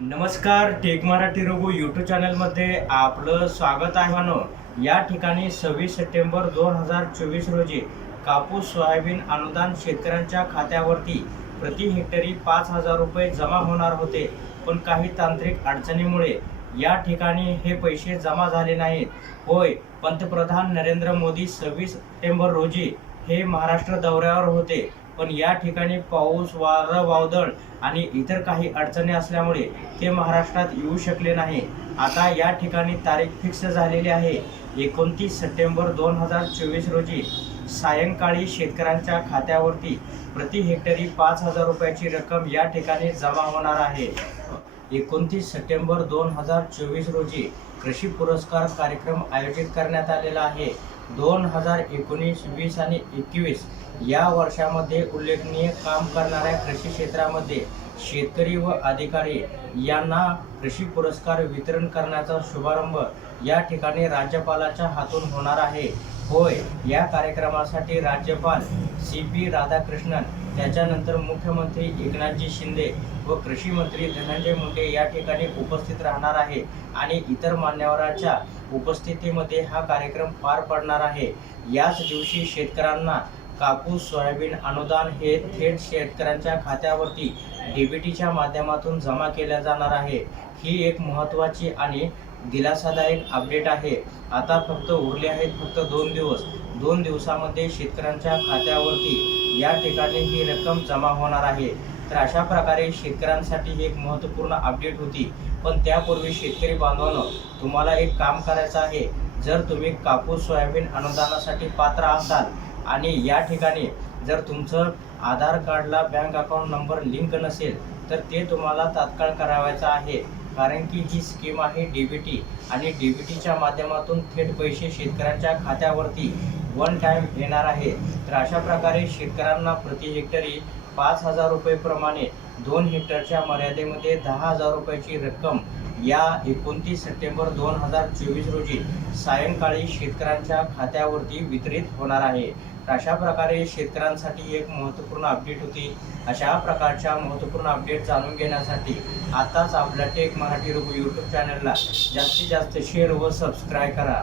नमस्कार take Marathi Raghu YouTube चॅनलमध्ये आपलं स्वागत आहे मानो या ठिकाणी सव्वीस सप्टेंबर दोन हजार चोवीस रोजी कापूस सोयाबीन अनुदान शेतकऱ्यांच्या खात्यावरती प्रति हेक्टरी पाच हजार रुपये जमा होणार होते. पण काही तांत्रिक अडचणीमुळे या ठिकाणी हे पैसे जमा झाले नाहीत. होय पंतप्रधान नरेंद्र मोदी सव्वीस सप्टेंबर रोजी हे महाराष्ट्र दौऱ्यावर होते. पण या ठिकाणी पाऊस वारं वावदळ आणि इतर काही अडचणी असल्यामुळे ते महाराष्ट्रात येऊ शकले नाही. आता या ठिकाणी तारीख फिक्स झालेली आहे. एकोणतीस सप्टेंबर दोन हजार चोवीस रोजी सायंकाळी शेतकऱ्यांच्या खात्यावरती प्रति हेक्टरी पाच हजार रुपयाची रक्कम या ठिकाणी जमा होणार आहे. एकोणतीस सप्टेंबर दोन हजार चोवीस रोजी कृषी पुरस्कार कार्यक्रम आयोजित करण्यात आलेला आहे. दोन हजार एकोणीस वीस आणि एकवीस या वर्षामध्ये उल्लेखनीय काम करणाऱ्या कृषी क्षेत्रामध्ये शेतकरी व अधिकारी यांना कृषी पुरस्कार वितरण करण्याचा शुभारंभ या ठिकाणी राज्यपालाच्या हातून होणार आहे. होय या कार्यक्रमासाठी राज्यपाल सी पी राधाकृष्णन त्याच्यानंतर मुख्यमंत्री एकनाथजी शिंदे व कृषी मंत्री धनंजय मुंडे या ठिकाणी उपस्थित राहणार आहे आणि इतर मान्यवरांच्या उपस्थितीमध्ये हा कार्यक्रम पार पडणार आहे. याच दिवशी शेतकऱ्यांना कापूस सोयाबीन अनुदान हे थेट शेतकऱ्यांच्या खात्यावरती डीबीटीच्या माध्यमातून जमा केल्या जाणार आहे. ही एक महत्त्वाची आणि दिलासादायक अपडेट आहे. आता फक्त उरले आहेत फक्त दोन दिवस. दोन दिवसामध्ये शेतकऱ्यांच्या खात्यावरती या ठिकाणी ही रक्कम जमा होणार आहे. तर अशा प्रकारे शेतकऱ्यांसाठी एक महत्त्वपूर्ण अपडेट होती. पण त्यापूर्वी शेतकरी बांधवांनो तुम्हाला एक काम करायचं आहे. जर तुम्ही कापूस सोयाबीन अनुदानासाठी पात्र असाल आणि या ठिकाणी जर तुमचं आधार कार्डला बँक अकाउंट नंबर लिंक नसेल तर ते तुम्हाला तात्काळ करावायचं आहे. कारण की ही स्कीम आहे डी बी टी आणि डी बी टीच्या माध्यमातून थेट पैसे शेतकऱ्यांच्या खात्यावरती वन टाइम येणार आहे. तर अशा प्रकारे शेतकऱ्यांना प्रति हेक्टरी पाच हजार रुपयेप्रमाणे दोन हेक्टरच्या मर्यादेमध्ये दहा हजार रुपयाची रक्कम या एकोणतीस सप्टेंबर दोन हजार चोवीस रोजी सायंकाळी शेतकऱ्यांच्या खात्यावरती वितरित होणार आहे. तर अशा प्रकारे शेतकऱ्यांसाठी एक महत्त्वपूर्ण अपडेट होती. अशा प्रकारच्या महत्त्वपूर्ण अपडेट जाणून घेण्यासाठी आताच आपल्या टेक मराठी रघु यूट्यूब चॅनलला जास्तीत जास्त शेअर व सबस्क्राईब करा.